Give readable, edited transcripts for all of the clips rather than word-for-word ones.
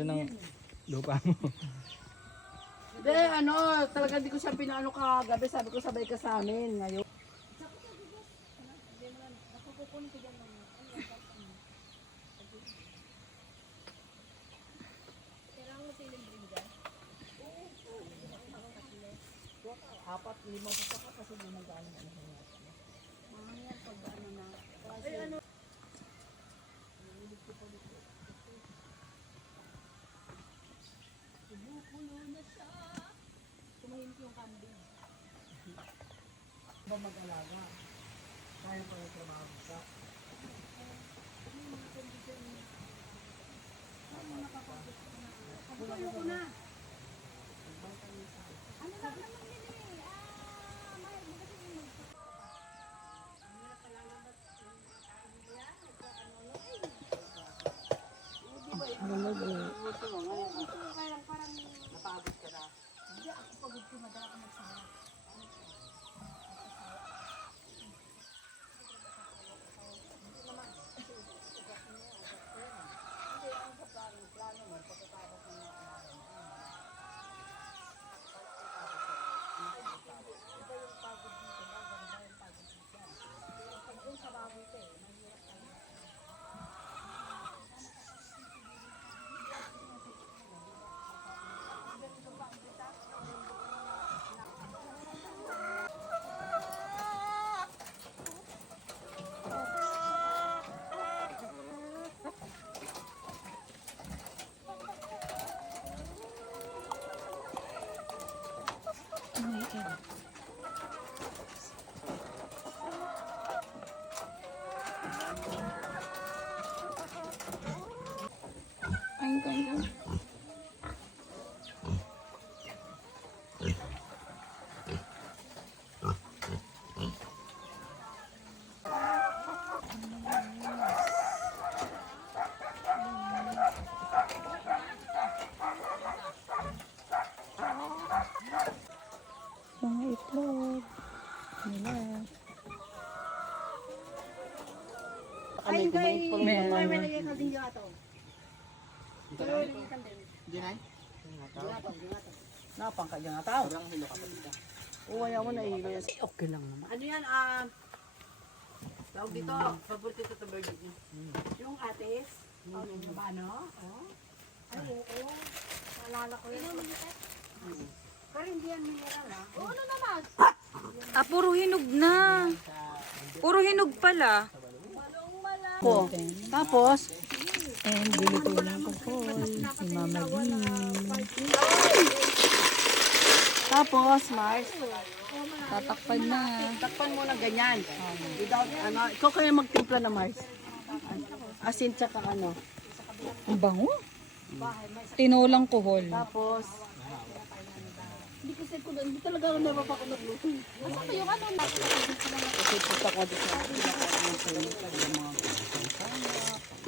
ganda ng lupa mo. Hindi, talaga di ko siya pinaano kagabi. Sabi ko sabay ka sa amin ngayon. Apat, lima pa ka kasi di mag-ano na yan pag ano na. Ay, ano? Bumukulo na siya. Tumahimik yung kambing. Ba mag-alaga? Kaya pa yung trabaho ka? Pagpulo ko na. Ano ba naman yun eh? Napagod ka na. Hindi ako pagod ko, madala ko magsara. Mga itlog nila. Ay, guys, may malagay ka din yato. Dinay? Napang ka dyan nga tao. Oo, ayaw mo na ihilo yan. Okay lang naman. Ano yan, tawag dito, paborito ito bird niya. Yung atis, ba, no? Ay, oo. Naalala ko yan. Pero hindi yan mineral, ha? Oo, ano naman? Puro hinog na. Puro hinog pala. Tapos, And dito lang po po. Si Mama D. tapos, Mars, Tatakpan na. takpan mo na ganyan. Without, ikaw kaya magtimpla na, Mars. Asin tsaka Ang bango. Tinolang kuhol. Tapos, hindi kasi ko hindi talaga ako napapakunot-luto. Asa ba yung Kasi punta ko dito sa pinakain ng training sa mga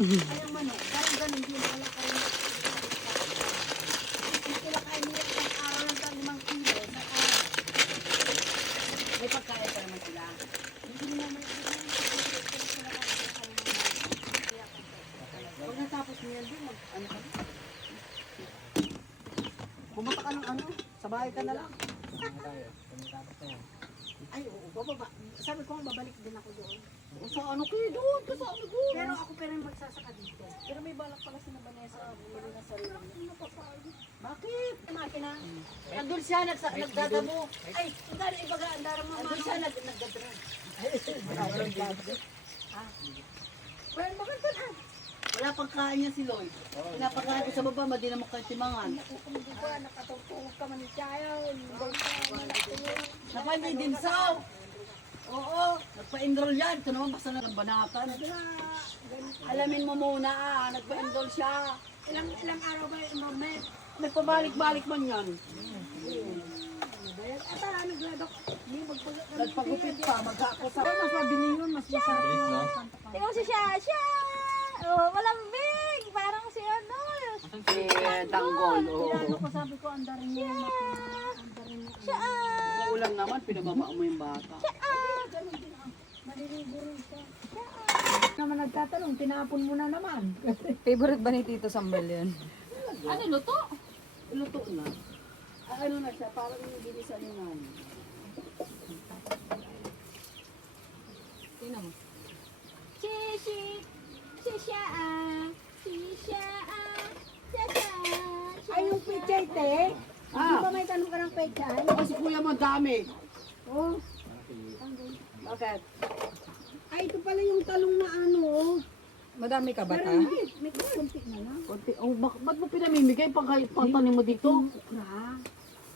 kaya manok, parang ganun din wala ka rin. Hindi sila kaya nila isang araw lang sa 5 kilo na may pagkain pa naman sila. Hindi naman pag natapos mo yan din, ano ka? Pumunta ka ng sa bahay ka na lang. Ay, oo, bababa. Sabi ko, babalik din ako doon. O sa kayo doon? Kasama doon. Pero ako pa rin magsasaka dito. Pero may balak pala si Vanessa. Bumili na sarili niya. Bakit? Makina. Andun siya, nagdadamo. Ay, andun ibaga, andarang mama. Andun siya, nagdadrag. Well, maganda na. Wala pang kain niya si Lloyd. Pinapakain ko sa baba, madi naman kayo timangan. Hindi ko, nakatugtugog ka man ni Chayon. Napay din saw. Oo, nagpa-enroll yan. Ito naman basta ng banatan. Alamin mo muna nagpa-enroll siya. Ilang araw ba yung enrollment? Nagpabalik-balik man yan. Ata, nagladok. Nagpagupit pa, mag-ako sa... Mas mabili yun, mas masarap yun. Tingnan mo si Shasha. Oh, malambing. Parang si ano. Tanggol. Ano ko sabi ko, andarin niya yung makina. Andarin niya. Kung ulang naman, pinababa mo yung bata. Maliligo rin siya. naman nagtatanong, tinapon mo na naman. Favorite ba ni Tito Sambal yan? Ano, luto? Luto na. Ano na siya, parang ginisa niya na. Tingnan mo. Shishi, shisha, shisha, shisha. Ay, yung pechay, te. Di ba may tanong ka ng pechay? Kasi kuya mo, dami. Oh. Bakit? Ay, ito pala yung talong na ano, oh. Madami ka ba ta? Parang may konti na lang. Konti. Oh, ba't mo pinamimigay pang tanim mo dito? Okra.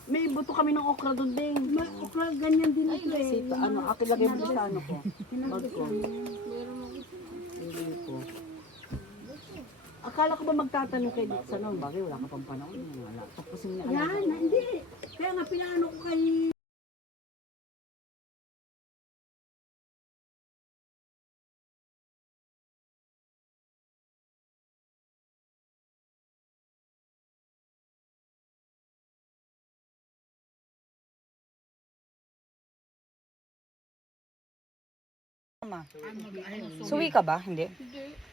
May buto kami ng okra doon din. Okra, ganyan din ito eh. Sita, ano, akin lagay mo sa ano ko. Bag ko. Hindi ko. Akala ko ba magtatanim kayo dito sa noon? Bakit wala ka pang panahon? Wala. Tapos yung yan, hindi. Kaya nga pinano ko kay... Suwi ka ba? Hindi.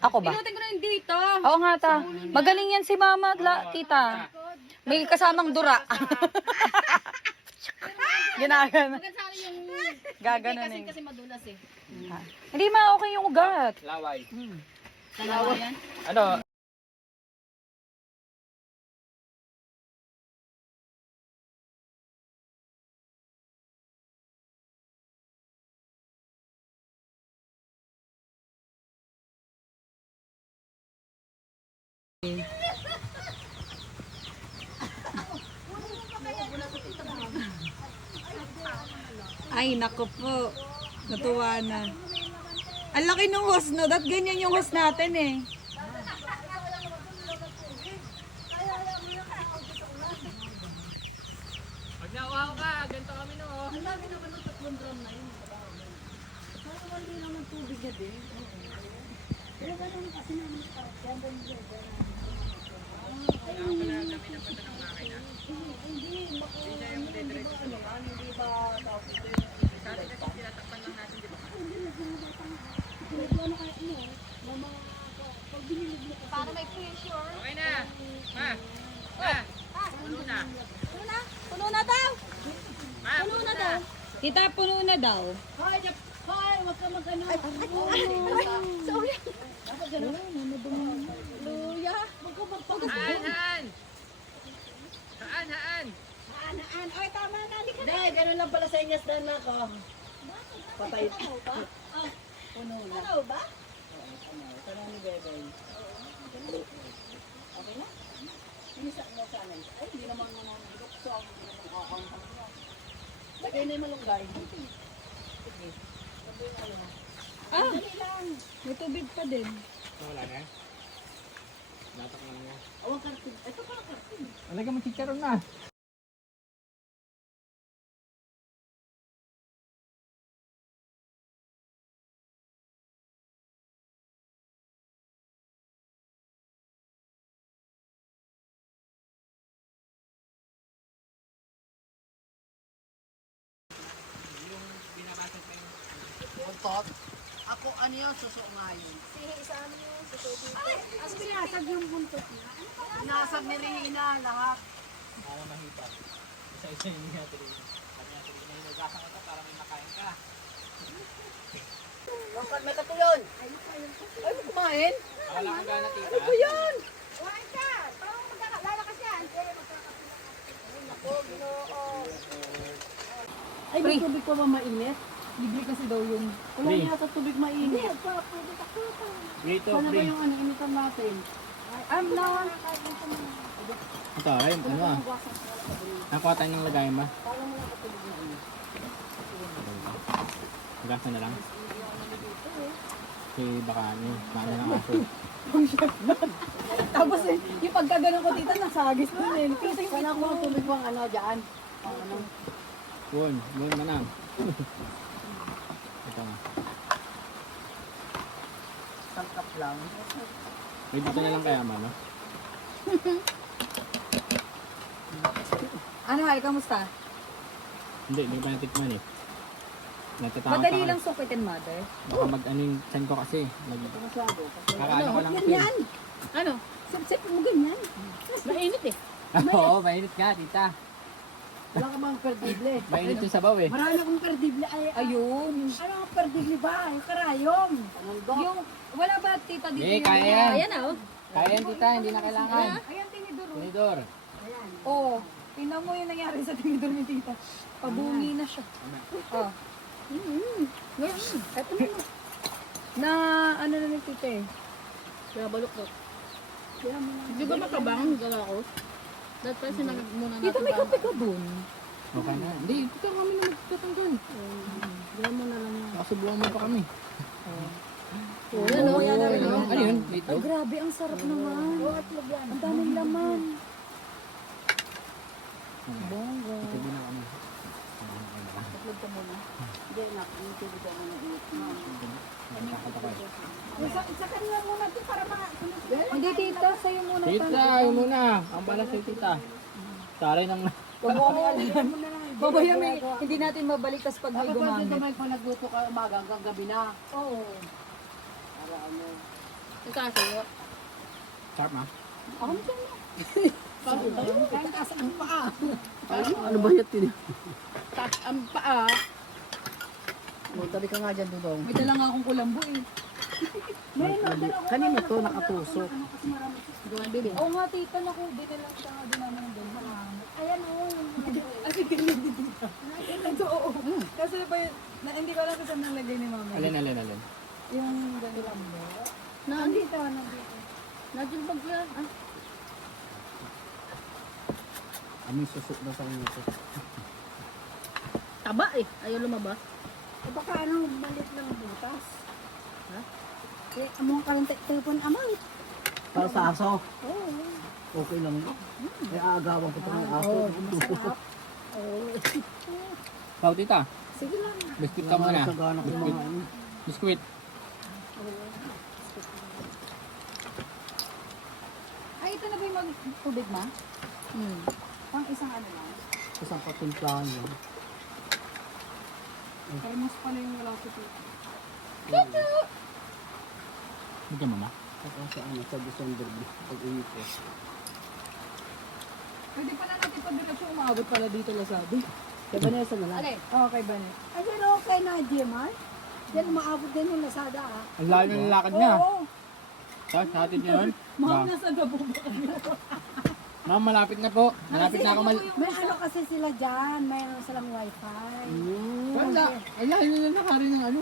Ako ba? Pinutin ko na yung dito. Oo nga ta. Magaling yan si mama at tita. May kasamang dura. Ginagano. Maganda sana yung... Gaganon eh. Kasi madulas eh. Hindi ma okay yung ugat. Laway. Dalawa yan. Ano? Ay, nako po. Natuwa na. Ang laki ng host, no? That ganyan yung host natin eh. Pag nauhaw ka, ganito kami no. Para may pressure. Okay na. Ma. Ma. Puno na. Puno na daw. Ma, puno na. Tita, puno na daw. Hoy, wag ka mag-ano. Sorry. Luya. Wag ka magpag... Haan, haan. Haan, haan. Aan. Ay, tama na. Hindi, ganun lang pala sa inyas na ako. Patay. Puno na. Ano ba? Tanong ni Bebe. Okay na? Minsan mo sana. Ay, hindi naman nilukso. Hindi naman kakangkang mo. Lagay na yung malunggay. Sige. Sabi na ano. Ah, Dali lang. may tubig pa din. Wala na. Latak na lang yan. Awang kartin. Ito pa kartin. Alagyan mo chicharon na. Buntot. Ako, ano yun? Suso nga yun. Ay, as pinasag yung buntot niya. Pinasag ni Rina lahat. Para mahipa. Isa-isa yung nga tuloy. Sabi niya, tuloy na yung nagkasang ito para may makain ka. May kato yun. Ay, may kumain. Wala kang gana tita. Ano ba yan? Kuhain ka. Parang magkakalalakas yan. Ay, may tubig pa ba mainit? Libre kasi daw yung... Wala Free. niya sa tubig mainit. Dito, Sana ba free. yung ano, initan natin? No. Ito, ayun, ano ah. Nakuha tayo ng lagayan ba? Gasa na lang. Kasi baka ano, maano ng aso. Tapos eh, yung pagkaganon ko tita, nasagis nun eh. Sana ako ang tubig pang ano dyan. Ano? Buwan manang. Ito nga. Sangkap lang. May dito na lang kaya mama. Ano, Hal, kamusta? Hindi pa natikman eh. Natatakot Madali ako. lang sukitin, mother. Baka mag-ano yung tiyan ko kasi. Masyado. Kakaano ko lang ito eh. Yan! Ano? Sip-sip mo ganyan. Mainit eh. Oo, mainit nga, tita. Wala ka bang perdible? Mainit yung sabaw eh. Marami akong perdible. Ayun. Ano ang perdible ba? Yung karayom. Yung, wala ba tita dito Eh, yung... kaya yan. Ayan ah. Oh. Kaya yan, tita, hindi na kailangan. Ayan, tinidor. Tinidor. Oo. Tingnan mo yung nangyari sa tinidor ni tita. Pabungi na siya. Oh. Ito mo. Na ano na ni tita eh. Kaya baluktot. Kaya mo na. Hindi ba makabang gawa ko? Dapat pa sinagag muna natin. Tita, may kape ka dun. Okay na. Hindi, tita kami na magtatanggal. Kaya mo na lang yan. Nakasubukan mo pa kami. Oo, yan o. yan na rin. Ano yun? Dito? Ay, grabe, ang sarap naman. Oo, atlog yan. Ang daming laman. Bongga. Ito din na kami. Atlog ka muna. Hindi, nak. Yung tubig ako na init. Isa kanila muna ito para mga... Hindi, tita, sa'yo muna. Tita, yun muna. Ang balas sa'yo, tita. Taray ng... Babaya may, hindi natin mabalik tas pag may Ako pa gumamit. dito may nagluto ka umaga hanggang gabi na. Oo. Para ano. Ito sa'yo. Sharp ma? Ako na siya. Kaya taas ang paa. Ano ba yun? Taas ang paa. Tabi ka nga dyan, Dudong. May dala nga akong kulambo eh. Kanina to nakatusok. Oo nga, tita, naku, dito lang siya nga din naman doon. Ayan o. Kasi pilit din tita. Ito, oo. Kasi ba yun, hindi ko alam kung saan nalagay ni mama. Alin. Yung ganun. Nandito, nandito. Nadilbag ko yan. Ah. Amoy susok daw sa kanya ito. Taba eh. Ayaw lumabas. Eh baka ano, malit lang butas. Ha? Eh, among ka rin telepon amang. Para sa aso, Oo. okay lang yun. May aagawan ko pa ng aso. Masarap. Oo. Pao, tita. Sige lang. Biskuit ka muna. Sagana ko mga ano. Biskuit. Ay, ito na ba yung mag-tubig, ma? Pang isang ano lang. Isang patimplahan yun. Termos pala yung wala ko dito. Hindi ka mama. Saka sa ano, sa December, pag-uwi ko. Pwede pala natin pagdiretso umabot pala dito lasabi. Kaya Vanessa na lang. Alay? Oo, kay Banet. Ay, pero okay na, GMR. Yan, umaabot din yung Lazada ah. Ang layo ng lakad niya. Oo. Tapos natin yun. Ma'am, nasa gabo ba kayo? Ma'am, malapit na po. Malapit na ako May ano kasi sila dyan, may ano silang wifi. Wala. Ang layo nila nakari ng ano.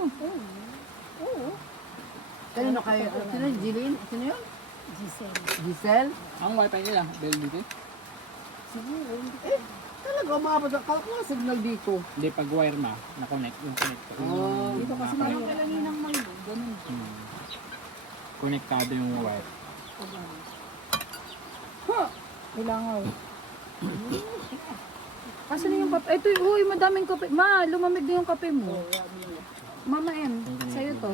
Oo. Kanino kayo? Sino yun? Jillian? Sino yun? Giselle. Giselle? Ang wifi nila. Dahil dito. Siguro. Talaga, umabot ako. Kala ko nga signal dito. Hindi, pag wire ma. Na-connect. Yung connect. Oh, Dito kasi Parang kailangan ng may ganun. Konektado yung wire. Kailangan. Asan yung kape? Ito, uy, madaming kape. Ma, lumamig din yung kape mo. Mama M, sa'yo to.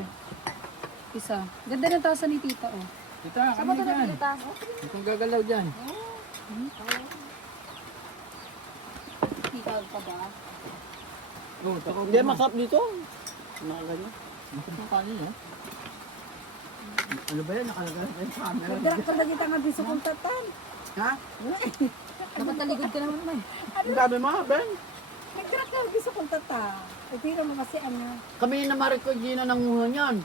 Isa. Ganda ng tasa ni tita, oh. Tita, Saan kami mo ito dyan. nabili tasa? Huwag kang gagalaw dyan. Tita pa ba? Oo, tako. Hindi, masarap dito. Nakaganyan. Masarap yung kanin, no? Ano ba yan? Nakalagay na yung camera. Nagdarak pa lagi tanga biso kong tatan. Ha? Dapat naligod ka naman, man. Ang dami mga, Ben. Nagdarak ka biso kong tata. Ay, tira mo kasi ano. Kami na Maricoy Gina nanguha niyan.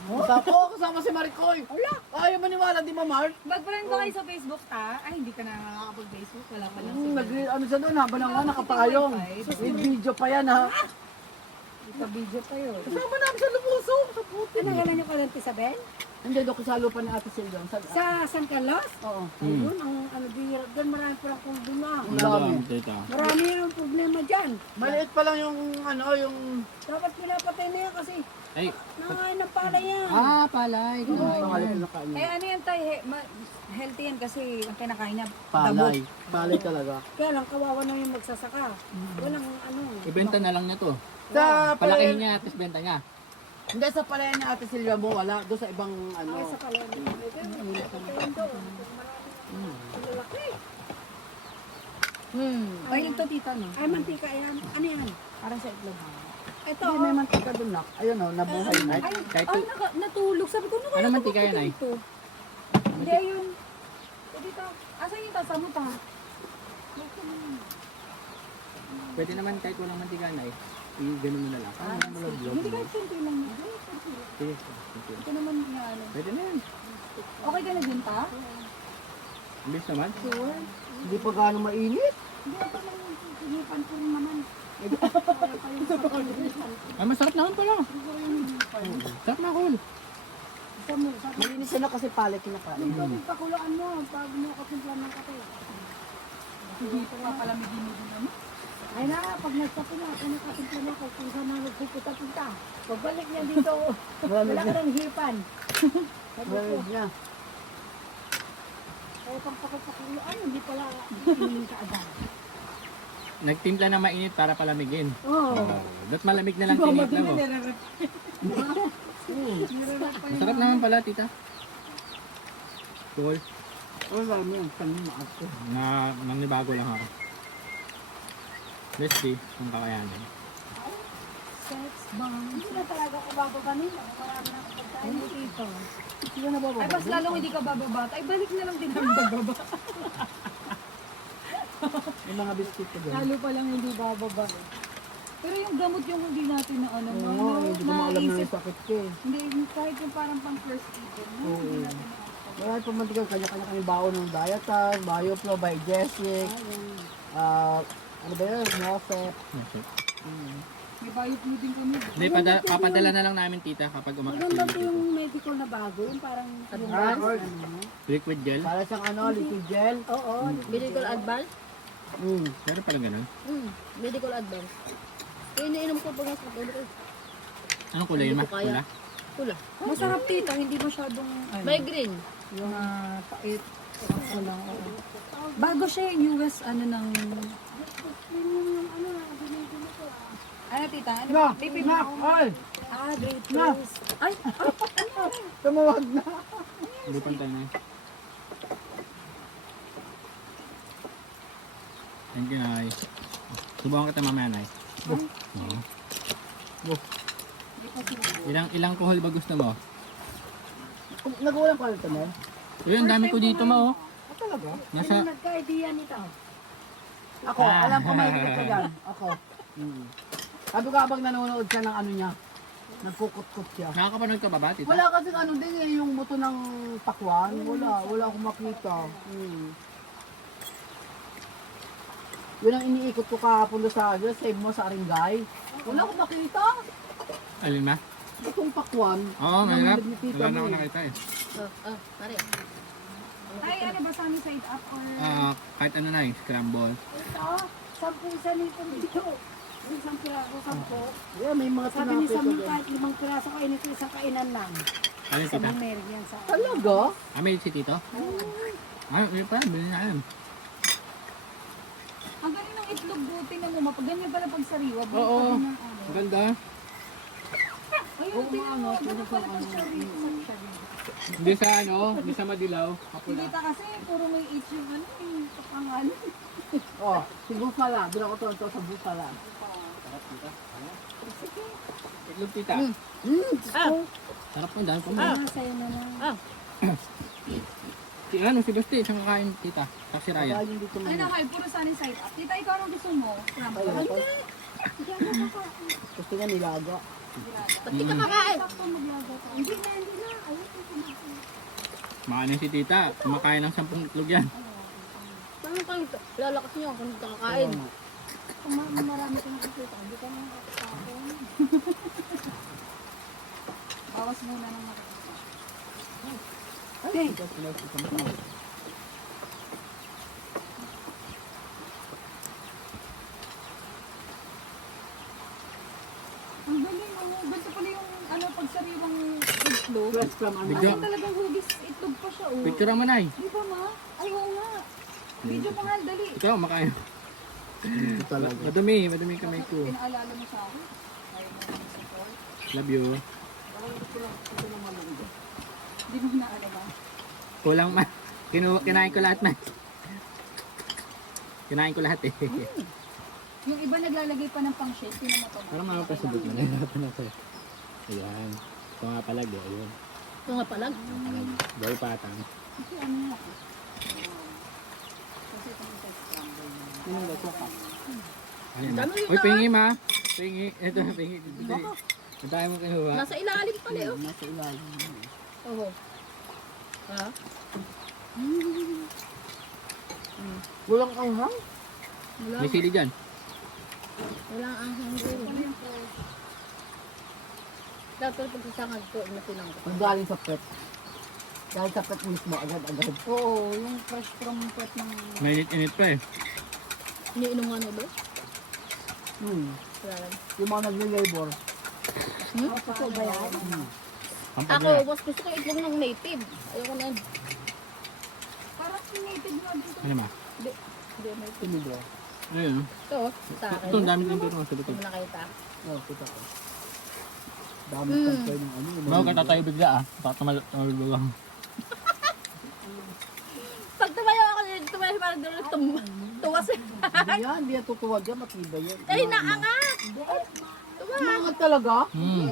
Kasama si Maricoy. Wala. Ayaw maniwala, di ba, Mark? Mag-friend ba kayo sa Facebook, ta? Ay, hindi ka na nakakapag-Facebook. Wala pa lang. Ano siya doon, habang nga nakapayong. With video pa yan, ha? Ipa-video pa yun. Kasama namin sa Lubusong, sa puti. Ano nga lang yung kalente sa Ben? Hindi, doon kasalo pa ni Ate Silvia. Sa San Carlos? Oo. Ayun, ang ano, doon marami palang problema. Ang dami. Tita. Marami yung problema dyan. Maliit pa lang yung, ano, yung... Dapat pinapatay na yan kasi Ay, nangain ng pala yan. palay. Pangalit na kain. Eh, ano yan tayo? Healthy yan kasi ang kinakain niya. Palay. Palay talaga. Kaya lang kawawa na yung magsasaka. Walang ano. Ibenta na lang niya to. Sa Palakihin palay... niya at benta niya. Hindi, sa palay ni Ate Silvia mo, wala. Doon sa ibang, ano... Ay, sa kalente. Patayin doon. Ang lalaki. Ay, ito tita, no? Ay, mantika yan. Ano yan? Parang sa itlog. Ito, Hindi, may mantika doon na. Ayun, oh, nabuhay na. Kahit Ay, natulog. Sabi ko, ano Ano mantika yan, ay? ito? Hindi, ayun. Dito. Asan yung tasa mo ta? Pwede naman kahit walang mantika na eh. I-ganun mo na lang. Parang malaglag. Hindi kahit simple lang yan. Sige, sige. Ito naman yung ano. Pwede na yan. Okay ka na din ta? Ang bilis naman. Sure. Hindi pa gaano mainit. Hindi ako lang hinipan ko rin naman. Ay, masarap naman pala. Sarap na cool. Malinis na kasi palit kinakain. Ito pakulaan mo pag mo katimpla ng kape. Hindi pa papalamigin mo din naman. Ay na, pag nagsapi na, ako nakatimpla na ako kung saan na nagpupunta-punta. Pagbalik niya dito, wala ka ng hipan. Malamig na. Kaya pag pakulaan, hindi pala iniin ka agad. Nagtimpla na mainit para palamigin. Oo. Dapat malamig na lang tinimpla mo. Masarap naman pala, tita. Cool. Wala mo yung kanina ako. Na mangnibago lang ako. Let's see kung kakayanin. Sex bomb. Hindi na talaga ako bababa nila. Marami na ako pagkain. Ay, ito. Hindi na bababa. Ay, mas lalong hindi ka bababa. Ay, balik na lang din kami bababa. Yung mga biscuit ko dyan. Lalo pa lang hindi bababa. Pero yung gamot yung hindi natin na ano, Oo, hindi ko maalam na naisip. yung sakit ko eh. Hindi, kahit yung parang pang first aid. No? Oo. Hindi natin na Wala pa mantigang kanya-kanya kami baon ng Diatas, Bioflow, Bigesic, ano ba yun? Nosep. May bayot mo din kami. Hindi, papadala na lang namin, tita, kapag Maganda umakas. po yung medical na bago, yung parang Advance? Liquid gel. Para siyang ano, liquid gel. Oo, Medical advance? Meron palang ganun. Medical advance. Iniinom ko pag nasa tulog ko. Anong kulay yun, ma? Hindi ko kaya. Pula? Pula. Masarap tita, hindi masyadong Migraine. yung pait. Wala, oo. Bago siya yung US, ano ng... Ano tita? Ano? Na! Pipi Na! mo? Ay! Ah, great Na! place. Ay, Tumawag na! Hindi pantay na yun. Thank you, Nay. Subukan kita mamaya, Nay. Oo. Ilang kuhol ba gusto mo? Nag-uulang ka ito na? Uy, ang dami ko dito, ma, oh. Talaga? Nasa... ano nagka-idea nito? Ako, alam ko may ka dyan. Ako. Sabi ko habang nanonood siya ng ano niya, nagkukot-kot siya. Nakakapanood ka ba ba, tita? Wala kasi ano din eh, yung buto ng pakwan. Wala akong makita. Yun ang iniikot ko kahapon doon sa save mo sa Aringay. Wala akong makita. Alin, ma? Itong pakwan. Oo, Yung mahirap. nagtitita Wala na mo ako eh. nakita eh. Pare. ay, ano ba sa amin side up or... Kahit ano na eh, scramble. Ito, 10 isa nito dito. Yung 10 piraso, 10. Yeah, may mga Sabi ni tinapay ko Samuel, doon. kahit 5 piraso ko, inito isang kainan lang. Alin, Sa tita? Bumer yan sa... Talaga? May si tito? Ay, yun pa, bilhin na yan. Ang galing ng itlog buti na mo. Ganyan pala pag sariwa. Oo. Buti na ano. Ang ganda. Ayun, tingnan mo. Ganyan pala pag sariwa. Hindi sa ano, hindi sa madilaw. Hindi Kapula. ta kasi puro may H yung ano yung pangalan. Oh, si Bufala. Doon ako tuwan sa Bufala. Itlog, tita. Sarap mo, dahil pa mo. Sa'yo na lang. Si ano, si Basti, siyang kakain, tita. Tapos si Ryan. Kaya dito Ay mo. nakay, puro sunny side up. Tita, ikaw anong gusto mo? Scramble. Gusto niya nilaga. Ba't di ka kakain? Sakto maglaga ka. Hindi na. Ayun ko kumain. Makanin si tita, kumakain ng 10 itlog yan. Paano kayo? Lalakas niyo kung hindi ka kakain. Kung marami ko nakikita, hindi ka nang nakakapon. Bawas muna ng makikita. Okay. Ang galing oh. Ganito pala yung ano pag sariwang itlog. Fresh from ano. Bigla. Kasi talagang hugis itlog pa siya oh. Picture mo, Nay. Di ba ma? Ay oo nga. Video pa nga, dali. Ikaw, makain. Talaga. Madumi kamay ko. Pinaalala mo sa akin. Ayaw mo naman support. Love you. Di mo na alam ba? Kulang ma. Kinain ko lahat, man. Kinain ko lahat eh. Yung iba naglalagay pa ng pang shake, yun ang matama. Parang mga pasabot na nahirapan ako eh. Ayan. Ito nga palag eh. Ayun. Ito nga palag. Palag. Bawal patang. Ano ba siya ka? Ayun na. Uy, pingi ma. Pingi. Ito na pingi. Ang tayo mo kinuha. Nasa ilalim pala eh. Nasa ilalim. Oo. Ha? Walang anghang? May sili dyan. Walang ang hanggang. Dapat pag sasangag ko, matinang ko. Ang galing sa pet. Dahil sa pet mismo, agad-agad. Oo, yung fresh from pet ng... Mainit-init pa eh. Iniinom nga na ba? Wala lang. Yung mga nagle-labor. Ito ba yan? Ang Ako, pagla. mas gusto ko itlog ng native. Ayoko na. Parang native nga dito. Ano ma? Hindi native. Tinido. Ayun. Ito, sa akin. Ito, ang dami din pero sa likod. Kung nakita. Oo, kita ko. Dami tayo ng ano. Bago ka tatayo bigla ah. Baka tumalabang. Pag tumayo ako, tumayo parang doon tuwas. Hindi yan, hindi yan tutuwag yan, matibay yan. Ay, naangat! Umangat talaga? Hmm.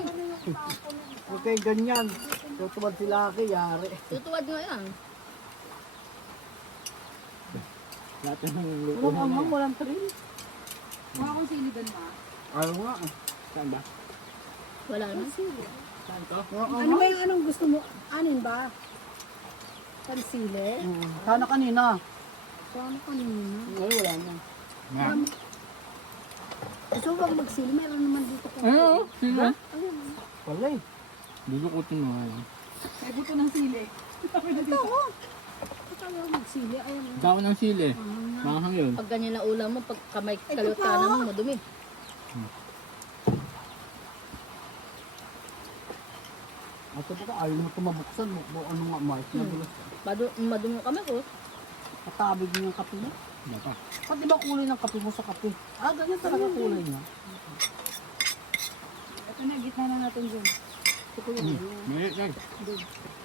Okay, ganyan. Tutuwad sila kay yari. Tutuwad nga yan. Lahat ng luto Walang na anghang, yan. walang thrill. Mga kung sili doon ma. Ayaw nga. Saan ba? Wala na. Saan to? Walang Ano anghang. ba yung anong gusto mo? Anin ba? Pansile? Sana kanina. Paano kanina? Ay, wala na. Nga. Gusto mo ba magsili? Meron naman dito ko. Ano? Sino? Wala eh. Dudukutin mo ngayon. May buto ng sili. Ito, oh. Ito mo magsili. Ayan. Dako ng sili. Manghang yun. Pag ganyan na ulam mo, pag kamay kaliwat kanan mo, madumi. At ito ka, ayaw na ito mabuksan. Ano nga, Mark? Nadulas. Madumi kami ko. Katabig niya yung kape mo. Ano pa? Pati ba kulay ng kape mo sa kape? Ah, ganyan talaga kulay niya. Ito na, gitna na natin dyan. Mayroon yan.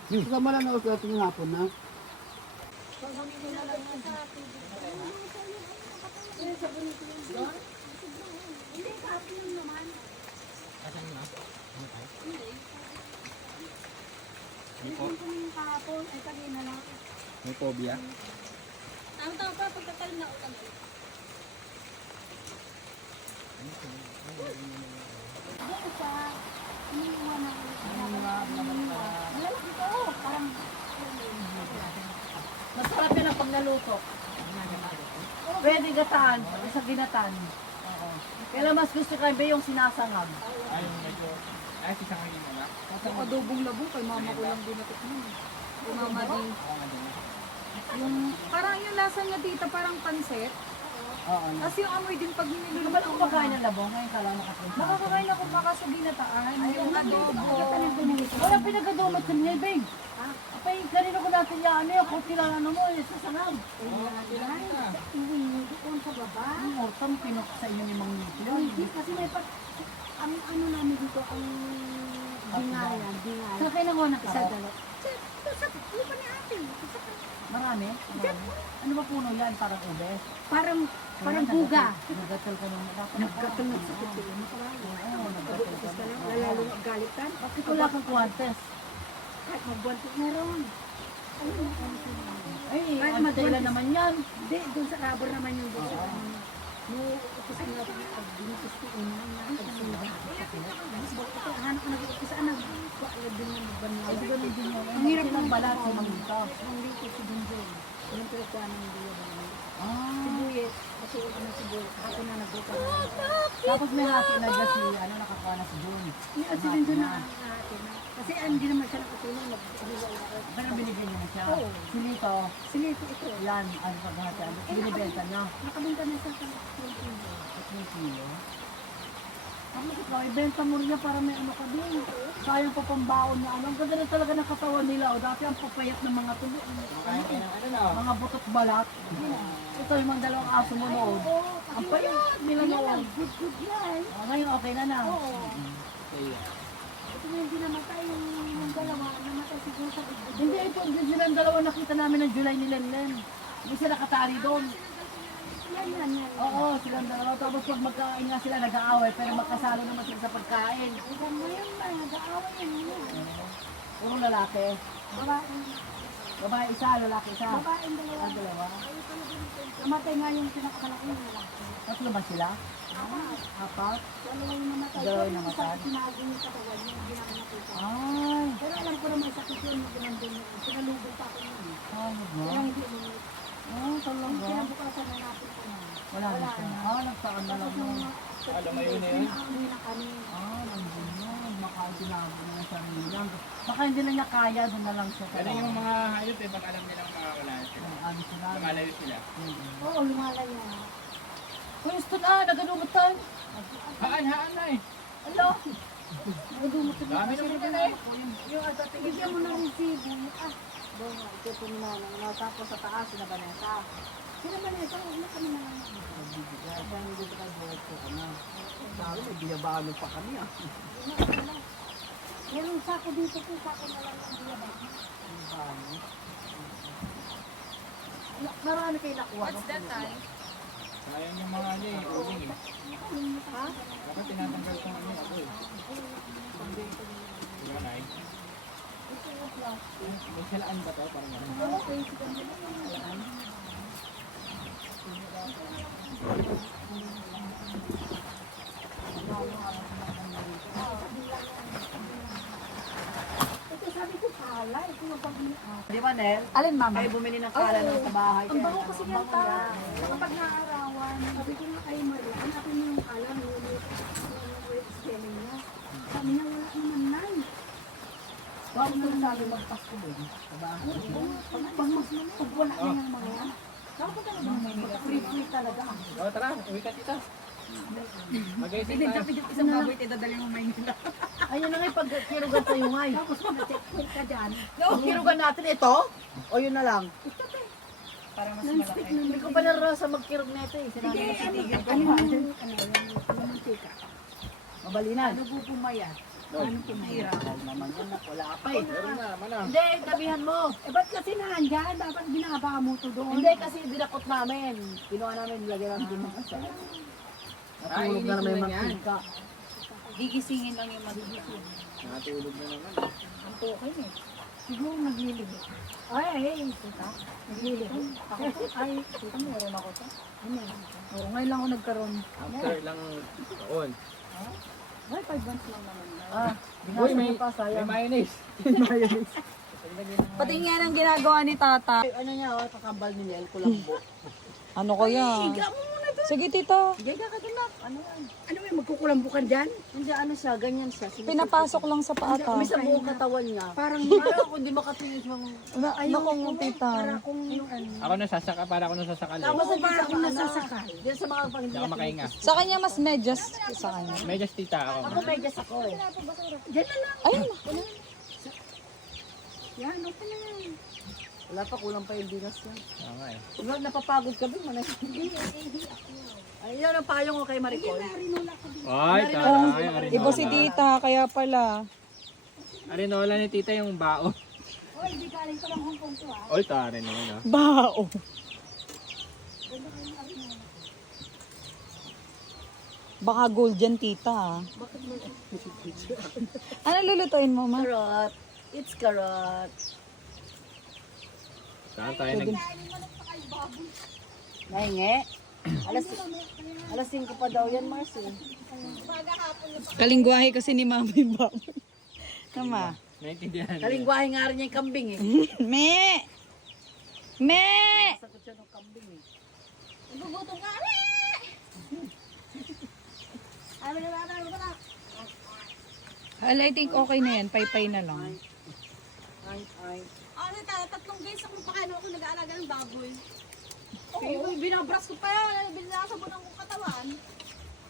Kasama lang na ulit yung hapon na. May phobia. Ang tao pa, pagkakalim na ulam. Masarap yan ang pagnaluto. Pwede gataan, sa ginatan. Pero mas gusto ko ba yung sinasangag? Ay, medyo. Ay, si Sangay yun na. Yung adobong labong kay mama ko lang din natikman. Kay mama din. Yung, parang yung lasa niya tita, parang pansit. Oo. Tapos yung amoy din pag Ano niluluto. ba kung makain ng labong? Ngayon ka lang nakapunta. Nakakakain ako baka sa ginataan. Yung adobo. Wala pinagadomit sa niya, babe. Apay, kanino ko natin yan, ano yung kung ano mo, yung sasangag. Doon sa baba. Ang ortam, pinok sa inyo ni Mang Nito. Hindi, kasi may ang ano namin dito, ang dingayan, dingayan. Sa akin ako Isa nakaraw. dalawa. Sa lupa ni ate. Marami? Marami. Ano ba puno yan? Parang ube? Parang buga. Nagatal ka nung Nagkatong nagsakit ko yun. Oo, nagatal ka. Lalo galitan. Bakit wala kang kuwantes? Kahit magbuwantot meron. Ay, Kahit ang magbuwantes. tela naman yan. Hindi, doon sa rubber naman yung doon sa ano. No, kasi nga pag binitis ko una na pagsuba. Ito, hanap ko nag-umpisa na. Wala din yung magbanwa. Ay, di ganun din yun. Ang hirap ng balat si Mang Nito. Ang dito si Dunjol. Yung pinagkuha ng dulo. Ah. Sibuyet. Kasi ano sibuyet. Ako na nagbuka na. Tapos may hati na dyan si, ano, nakakuha na si June. Yung at si Dunjol na ate na. Kasi hindi naman siya nakatulong. Nagbuka ako. Pero binigyan niya na siya. Oo. Si Lito, Silito ito. yan, ano pag hati, ano, binibenta niya. Nakabinta na siya sa 3 kilo. Ano ikaw, ibenta mo rin niya para may ano ka din. Sayang pa pambaon na ano. Ang ganda na talaga ng katawan nila. O, dati ang papayat ng mga tulo. Mga butot balat. Ito yung mga dalawang aso mo noon. Ang payat nila noon. good yan. Ngayon okay na na. Oo. Ito yung hindi namatay yung dalawa. Namatay siguro sa bigod. Hindi, ito din silang dalawa nakita namin ng July ni Lenlen. Hindi sila nakatali doon. Yan. Oo, silang dalawa. Tapos pag magkain nga sila, nag-aaway. Pero magkasalo naman sila sa pagkain. Hanggang ngayon ba, nag-aaway yan. Puro lalaki. Babae. Babae isa, lalaki isa. Babaeng dalawa. Dalawa. Namatay nga yung pinakakalaki ng lalaki. Tatlo ba sila? Apat? Dalawa yung namatay. Dalawa yung Pero namatay. Sa tinago yung katawan yung hindi namin nakita. Ay. Pero alam ko naman sakit yun yung ginandun yun. Sinalubog pa ako yun. Ano Kaya ba? hindi umulit. Oh, talaga. Kinabukasan na natin ko na. Wala na siya. Ah, nagtaan na lang Tapos nung yun. Alam mo yun eh. sinaamoy na kami. Ah, nandun yun. Baka tinago na lang siya nilang. Baka hindi na niya kaya, doon na lang siya. Ano yung mga hayop eh, pag alam nilang makakala sila. Ano sila? Makalayo sila. Oo, lumalaya. Pwesto na, nagalumutan. Haan na eh. Ano? Dami naman yan eh. Yung ata, bigyan mo ng resibo. Doon nga, ito po na tapos sa taas, sila Vanessa. Sila Vanessa, huwag na kami na. Kaya hindi ka buhat ko na. Sabi, may binabaano pa kami ah. Yung sako dito po, sako na lang ang biyabang. Binabaano. Marami kayo nakuha. What's that, Tay? Sayang yung mga ano eh, uling eh. Ha? Dapat tinatanggal ko ano ako eh. Diba, Nay? May salaan ba to? Parang ano? Okay, sige. Ito sabi ko pala, ito yung pag-iaan. Di ba, Nel? Alin, Mama? Ay, bumili ng kala ng sa bahay. Ang bango kasi yan ta. Kapag naarawan, sabi ko nga kay Maria, hanapin mo yung kalang yung spelling niya. Sabi niya, wala naman nan. Bakit mo sabi magpasko din? Sa bahay. Pag mas pag wala na yung mga yan. Dapat talaga mag-free talaga. Oh, tara, uwi ka tita. Mag-isip Hindi, tayo. dapat yung isang baboy, dadalhin mo Maynila. Ayun na nga, pag kirugan sa'yo nga eh. Tapos mag-checkpoint ka dyan. Pag kirugan natin ito, o yun na lang. Para mas Non-stick malaki. na Hindi ko pa naranasan magkirog na ito eh. Sinabi Sige, ko si Tigil. ano mantika. Mabalinan. Ano po pumayat? Ano pumira? Naman yan, wala pa eh. Meron na, mana. Hindi, sabihan mo. Eh, ba't kasi nandyan? Dapat binaba mo to doon. Hindi kasi binakot namin. Kinuha namin, nilagyan namin din ng kasa. Natulog na naman yung mantika. Gigisingin lang yung magigising. Natulog na naman. Ang tukay eh. Siguro nagliligo. Ay, tita. Nagliligo. Ako, ay, tita, meron ako to. Ano yan? Oo, ngayon lang ako nagkaroon. After lang taon. Ay, 5 months lang naman. Ah, Uy, binasa may, mo pa, may sayang. mayonnaise. Pati nga ang ginagawa ni Tata. Ay, ano niya, oh, kakambal ni Nel, kulambo. Ano kaya? Higa mo muna doon. Sige, tita. Hindi ka kadulak. Ano yan? Ano yung magkukulambukan dyan? Hindi, ano siya, ganyan siya. Pinapasok lang sa paa ta. May sa buong katawan niya. Parang, Parang ako hindi makatingin sa mga... Nakong tita. para kung yung ano. Ako nasasaka, para ako nasasakal eh. Tapos para akong nasasakal. Diyan sa mga pang Hindi ako makahinga. Sa kanya mas medyas sa kanya. Medyo tita ako. Ako medyas ako eh. Dyan na lang. Ayun. Yan, okay na yan. Wala pa, kulang pa yung bigas yan. Oo nga eh. Diba, napapagod ka din, manay. Ayun ang payong ko kay Maricoy. Rinola ko din. Ay, taray. Iba si tita, kaya pala. Arinola ni tita yung bao. Oy, di galing pa lang Hong Kong to ah. Oy, taray naman ah. Bao. Baka gold yan, tita. Ano lulutuin mo, ma? Carrot. It's carrot. Saan tayo nag... Nahingi. Alas 5 pa daw yan, Mars eh. Kalingwahe kasi ni mama yung baboy. Tama. Naintindihan niya. Kalingwahe nga rin niya yung kambing eh. Me! Me! Sagot siya ng kambing eh. Nagugutom ka na! Ay, wala. I think okay na yan. Paypay na lang. Ay. Ano tatlong beses akong pakain ako nag-aalaga ng baboy. Oo, binabras ko pa yan. Binasa mo ng katawan.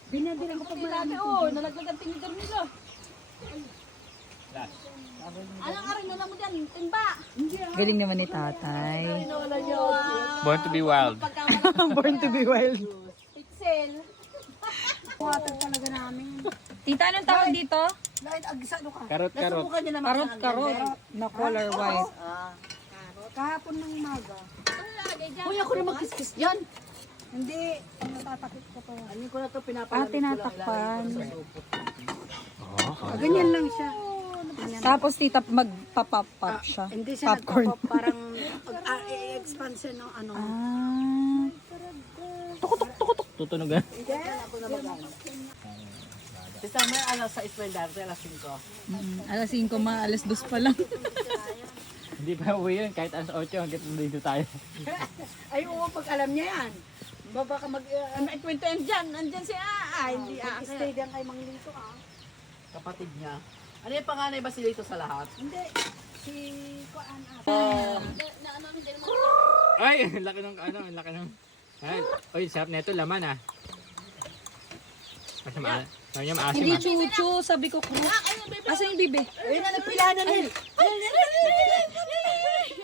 Binabilang ko pag marami. Nalaglag ang tinidor nila. Last. Anong arin na mo dyan? Timba. Galing naman ni tatay. Wala niya. Born to be wild. Born to be wild. Pixel. Water talaga namin. Tita, anong tawag dito? Dahil agisado ka. Karot. Nasubukan niya naman Karot, sa karot. Na color white. Ah. Kahapon ng umaga. Ano nalagay dyan? Uy, ako na magkiskis dyan. Hindi, ang natatakit ko to. Ano ko na to pinapalamig ko lang tinatakpan. ilalagay ko sa supot. Ganyan lang siya. Tapos tita, magpa-pop-pop siya. Hindi siya Popcorn. nagpapap, parang expansion ng ano. Ah. Tutunog ah. Basta may alas sa Ismael alas 5. Alas 5 alas 2 pa lang. Hindi pa uwi yun, kahit alas 8 hanggang dito tayo. Ay, oo, pag alam niya yan. Baka May kwentuhan dyan. Andyan si hindi mag-stay diyan kay Mang Lito Kapatid niya. Ano yung panganay ba sila ito sa lahat? Hindi. Si Kuan Na ano, hindi naman. Ay, ang laki ng ano, ang laki ng... Ay, oy, sarap na ito, laman ah. Mas sabi niya maasim Hindi ah. chuchu, sabi ko ko. Asan yung bibe? Ayun na, nagpila na nil.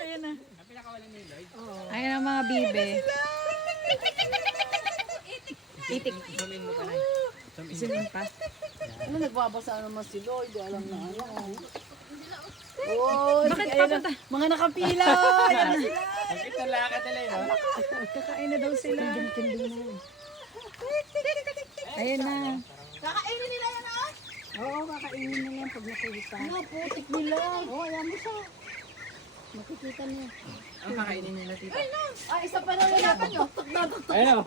Ayan na. Ayan ang mga bibe. Itik. Sumin mo pa na. Sumin pa. Ano nagbabasa naman si Lloyd? Alam na ano. Oh, Bakit papunta? Mga nakapila. Ayan na sila. Ang kita lakad nila yun. Kakain na daw sila. Ayun na. Kakainin nila yan ah. Oo, kakainin na yan pag nakikita. Ano, putik nila. Oo, ayan mo siya. Makikita niya. Ang kakainin nila tita. Isa pa na nalaban nyo. Ayun o.